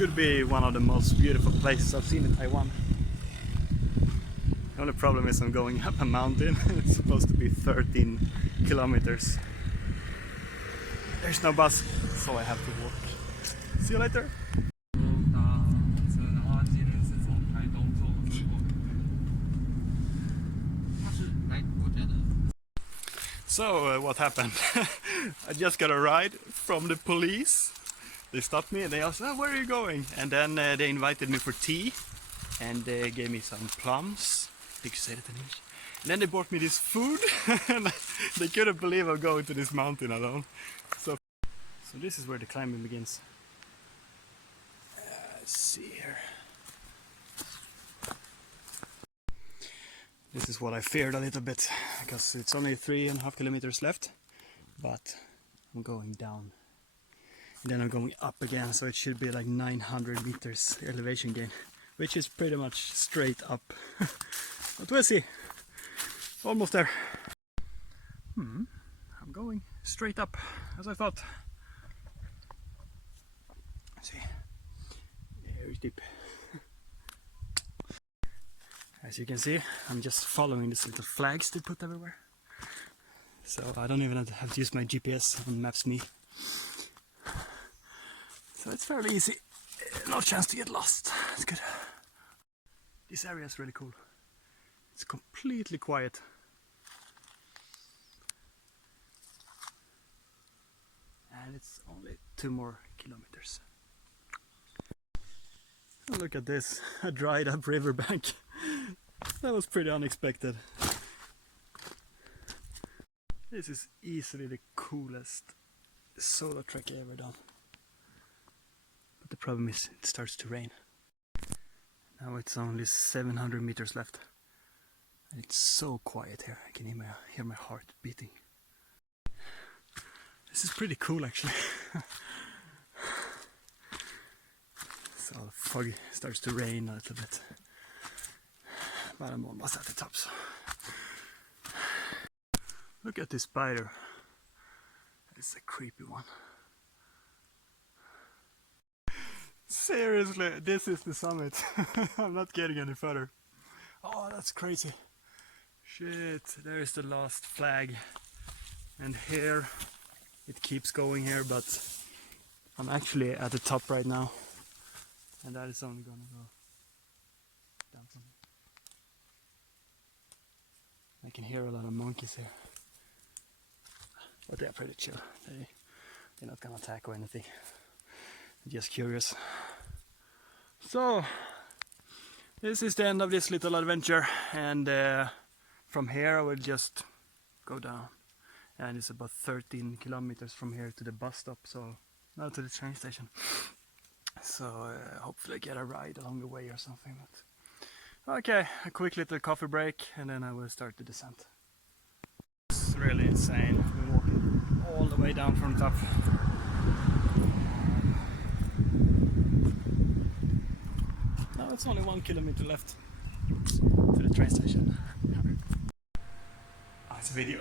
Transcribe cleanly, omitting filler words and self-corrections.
could be one of the most beautiful places I've seen in Taiwan. The only problem is I'm going up a mountain. It's supposed to be 13 kilometers. There's no bus, so I have to walk. See you later! So what happened? I just got a ride from the police. They stopped me and they asked, "Oh, where are you going?" And then they invited me for tea and they gave me some plums. Did you say that in English? And then they bought me this food and they couldn't believe I'm going to this mountain alone. So this is where the climbing begins. Let's see here. This is what I feared a little bit, because it's only 3.5 kilometers left, but I'm going down. And then I'm going up again, so it should be like 900 meters elevation gain, which is pretty much straight up. But we'll see. Almost there. I'm going straight up, as I thought. Let's see. Very deep. As you can see, I'm just following these little flags they put everywhere. So I don't even have to use my GPS on Maps.me. So it's fairly easy. No chance to get lost. It's good. This area is really cool. It's completely quiet. And it's only 2 more kilometers. And look at this, a dried up riverbank. That was pretty unexpected. This is easily the coolest solo trek I ever done. But the problem is it starts to rain. Now it's only 700 meters left. And it's so quiet here, I can hear my heart beating. This is pretty cool actually. So the fog starts to rain a little bit. But I'm almost at the top. So. Look at this spider. It's a creepy one. Seriously, this is the summit. I'm not getting any further. Oh, that's crazy. Shit, there is the last flag. And here, it keeps going here, but I'm actually at the top right now. And that is only gonna go down from here. I can hear a lot of monkeys here. But they're pretty chill. They're not gonna attack or anything. They're just curious. So, this is the end of this little adventure. And from here I will just go down. And it's about 13 kilometers from here to the bus stop. So, not to the train station. So, hopefully I get a ride along the way or something. But okay, a quick little coffee break and then I will start the descent. It's really insane. We're walking all the way down from the top. Now it's only 1 kilometer left to the train station. Oh, it's a video.